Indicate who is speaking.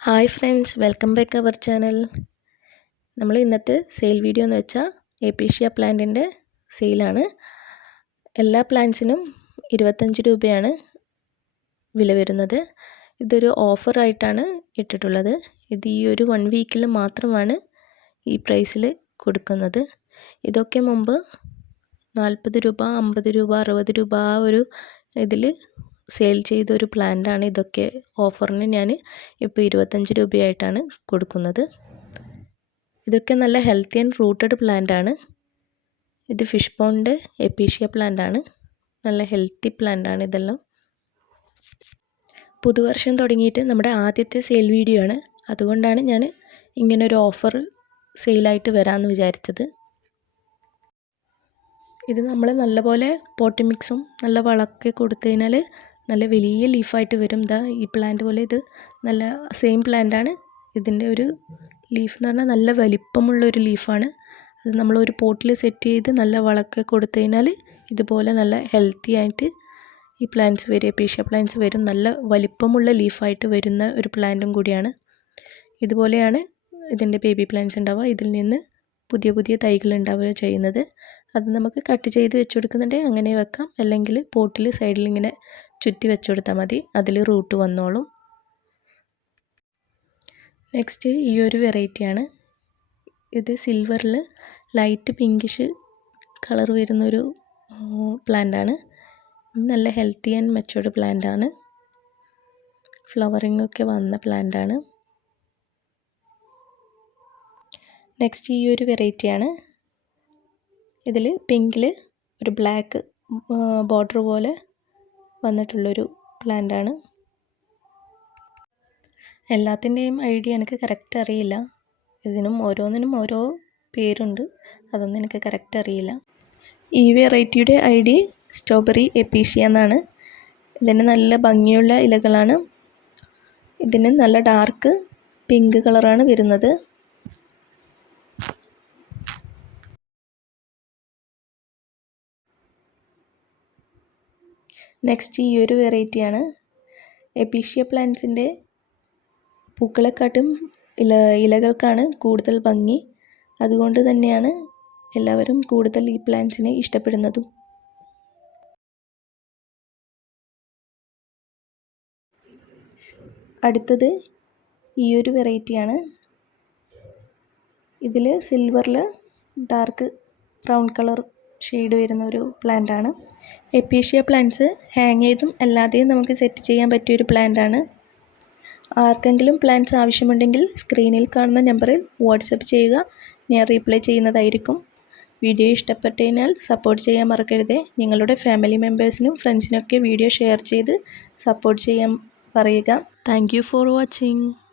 Speaker 1: Hi friends welcome back our channel. നമ്മൾ ഇന്നത്തെ sale video എന്ന് വെച്ചാൽ എപ്പീഷ്യ പ്ലാന്റിന്റെ സെയിലാണ്. എല്ലാ പ്ലാന്റ്സിനും ഇരുപത്തഞ്ച് രൂപയാണ് വില വരുന്നത്. ഇതൊരു ഓഫറായിട്ടാണ് ഇട്ടിട്ടുള്ളത്. ഇത് ഈ ഒരു വൺ വീക്കിൽ മാത്രമാണ് ഈ പ്രൈസിൽ കൊടുക്കുന്നത്. ഇതൊക്കെ മുമ്പ് നാൽപ്പത് രൂപ അമ്പത് രൂപ അറുപത് രൂപ ആ ഒരു ഇതിൽ സെയിൽ ചെയ്ത ഒരു പ്ലാന്റാണ് ഇതൊക്കെ ഓഫറിന് ഞാൻ ഇപ്പോൾ ഇരുപത്തഞ്ച് രൂപയായിട്ടാണ് കൊടുക്കുന്നത്. ഇതൊക്കെ നല്ല ഹെൽത്തി ആൻഡ് റൂട്ടഡ് പ്ലാന്റ് ആണ്. ഇത് ഫിഷ് പോണ്ട് എപ്പീഷ്യ പ്ലാന്റ് ആണ്. നല്ല ഹെൽത്തി പ്ലാന്റ് ആണ് ഇതെല്ലാം. പുതുവർഷം തുടങ്ങിയിട്ട് നമ്മുടെ ആദ്യത്തെ സെയിൽ വീഡിയോ ആണ്. അതുകൊണ്ടാണ് ഞാൻ ഇങ്ങനൊരു ഓഫർ സെയിലായിട്ട് വരാമെന്ന് വിചാരിച്ചത്. ഇത് നമ്മൾ നല്ലപോലെ പോട്ടി മിക്സും നല്ല വളമൊക്കെ കൊടുത്തു കഴിഞ്ഞാൽ നല്ല വലിയ ലീഫായിട്ട് വരും. ദാ ഈ പ്ലാന്റ് പോലെ ഇത് നല്ല സെയിം പ്ലാന്റാണ് ഇതിന്റെ ഒരു ലീഫ് എന്ന് പറഞ്ഞാൽ നല്ല വലിപ്പമുള്ള ഒരു ലീഫാണ് അത് നമ്മൾ ഒരു പോട്ടിൽ സെറ്റ് ചെയ്ത് നല്ല വളമൊക്കെ കൊടുത്തു കഴിഞ്ഞാൽ ഇതുപോലെ നല്ല ഹെൽത്തി ആയിട്ട് ഈ പ്ലാന്റ്സ് വരും എപ്പീഷ്യ പ്ലാന്റ്സ് വരും. നല്ല വലിപ്പമുള്ള ലീഫായിട്ട് വരുന്ന ഒരു പ്ലാന്റും കൂടിയാണ്. ഇതുപോലെയാണ് ഇതിന്റെ ബേബി പ്ലാന്റ്സ് ഉണ്ടാവുക. ഇതിൽ നിന്ന് പുതിയ പുതിയ തൈകൾ ഉണ്ടാവുക ചെയ്യുന്നത്. അത് നമുക്ക് കട്ട് ചെയ്ത് വെച്ച് കൊടുക്കുന്നുണ്ടെങ്കിൽ അങ്ങനെ വെക്കാം. അല്ലെങ്കിൽ പോട്ടിൽ സൈഡിൽ ഇങ്ങനെ ചുറ്റി വെച്ച് കൊടുത്താൽ മതി. അതിൽ റൂട്ട് വന്നോളും. നെക്സ്റ്റ് ഈ ഒരു വെറൈറ്റിയാണ് ഇത് സിൽവറിൽ ലൈറ്റ് പിങ്കിഷ് കളർ വരുന്നൊരു പ്ലാന്റാണ് നല്ല ഹെൽത്തി ആൻഡ് മെച്ചോർഡ് പ്ലാന്റാണ് ഫ്ലവറിംഗ് ഒക്കെ വന്ന പ്ലാന്റാണ് നെക്സ്റ്റ് ഈ ഒരു വെറൈറ്റിയാണ് ഇതിൽ പിങ്കിൽ ഒരു ബ്ലാക്ക് ബോർഡർ പോലെ വന്നിട്ടുള്ളൊരു പ്ലാന്റാണ്. എല്ലാത്തിന്റെയും ഐഡിയ എനിക്ക് കറക്റ്റ് അറിയില്ല. ഇതിനും ഓരോന്നിനും ഓരോ പേരുണ്ട്. അതൊന്നും എനിക്ക് കറക്റ്റ് അറിയില്ല. ഈ വെറൈറ്റിയുടെ ഐഡി സ്ട്രോബെറി എപ്പീഷ്യ എന്നാണ്. ഇതിന് നല്ല ഭംഗിയുള്ള ഇലകളാണ്. ഇതിന് നല്ല ഡാർക്ക് പിങ്ക് കളറാണ് വരുന്നത്. നെക്സ്റ്റ് ഈ ഒരു വെറൈറ്റിയാണ് എപ്പീഷ്യ പ്ലാന്റ്സിന്റെ പൂക്കളെക്കാട്ടും ഇല ഇലകൾക്കാണ് കൂടുതൽ ഭംഗി. അതുകൊണ്ട് തന്നെയാണ് എല്ലാവരും കൂടുതൽ ഈ പ്ലാന്റ്സിനെ ഇഷ്ടപ്പെടുന്നതും. അടുത്തത് ഈ ഒരു വെറൈറ്റിയാണ് ഇതിൽ സിൽവറിൽ ഡാർക്ക് ബ്രൗൺ കളർ ഷെയ്ഡ് വരുന്ന ഒരു പ്ലാന്റ് ആണ്. എപ്പീഷ്യ പ്ലാന്റ്സ് ഹാങ് ചെയ്തും അല്ലാതെയും നമുക്ക് സെറ്റ് ചെയ്യാൻ പറ്റിയൊരു പ്ലാന്റ് ആണ് ആർക്കെങ്കിലും പ്ലാന്റ്സ് ആവശ്യമുണ്ടെങ്കിൽ സ്ക്രീനിൽ കാണുന്ന നമ്പറിൽ വാട്സപ്പ് ചെയ്യുക. ഞാൻ റീപ്ലൈ ചെയ്യുന്നതായിരിക്കും. വീഡിയോ ഇഷ്ടപ്പെട്ടതിനാൽ സപ്പോർട്ട് ചെയ്യാൻ മറക്കരുത്. നിങ്ങളുടെ ഫാമിലി മെമ്പേഴ്സിനും ഫ്രണ്ട്സിനൊക്കെ വീഡിയോ ഷെയർ ചെയ്ത് സപ്പോർട്ട് ചെയ്യാൻ പറയുക. Thank for watching.